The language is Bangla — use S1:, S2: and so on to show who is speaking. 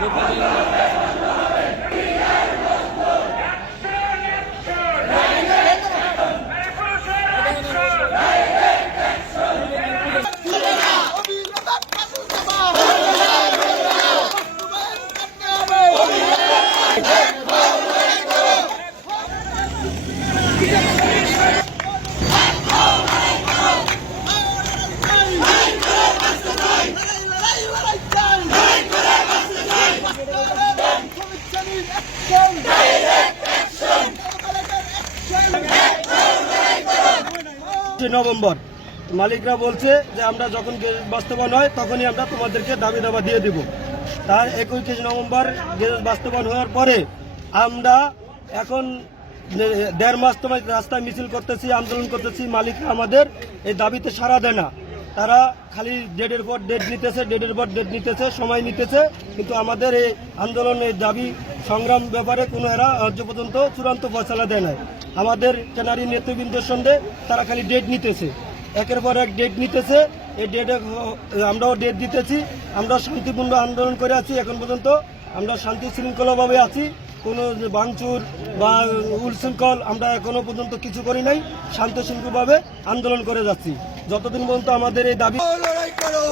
S1: যে নভেম্বর, মালিকরা বলছে যে আমরা যখন বাস্তবায়ন হয়, তখনই আমরা তোমাদেরকে দাবি দাবা দিয়ে দিব। তার একুশ নভেম্বর বাস্তবায়ন হওয়ার পরে আমরা এখন দেড় মাস তোমার রাস্তায় মিছিল করতেছি, আন্দোলন করতেছি, মালিকরা আমাদের এই দাবিতে সাড়া দেয় না। তারা খালি ডেটের পর ডেট নিতেছে ডেটের পর ডেট নিতেছে, সময় নিতেছে, কিন্তু আমাদের এই আন্দোলনের দাবি সংগ্রাম ব্যাপারে কোনো এরা আজ পর্যন্ত চূড়ান্ত ফয়সলা দেয় নাই। আমাদের ট্যানারি নেতৃবৃন্দের সঙ্গে তারা খালি ডেট নিতেছে। একের পর এক ডেট নিতেছে, এই ডেটে আমরাও ডেট দিতেছি, আমরা শান্তিপূর্ণ আন্দোলন করে আছি এখন পর্যন্ত, আমরা শান্তি শৃঙ্খলাভাবে আছি, কোনো ভাঙচুর বা উলশৃঙ্খল আমরা এখনও পর্যন্ত কিছু করি নাই, শান্ত শৃঙ্খলভাবে আন্দোলন করে যাচ্ছি। যতদিন পর্যন্ত আমাদের এই দাবি
S2: লড়াই করো।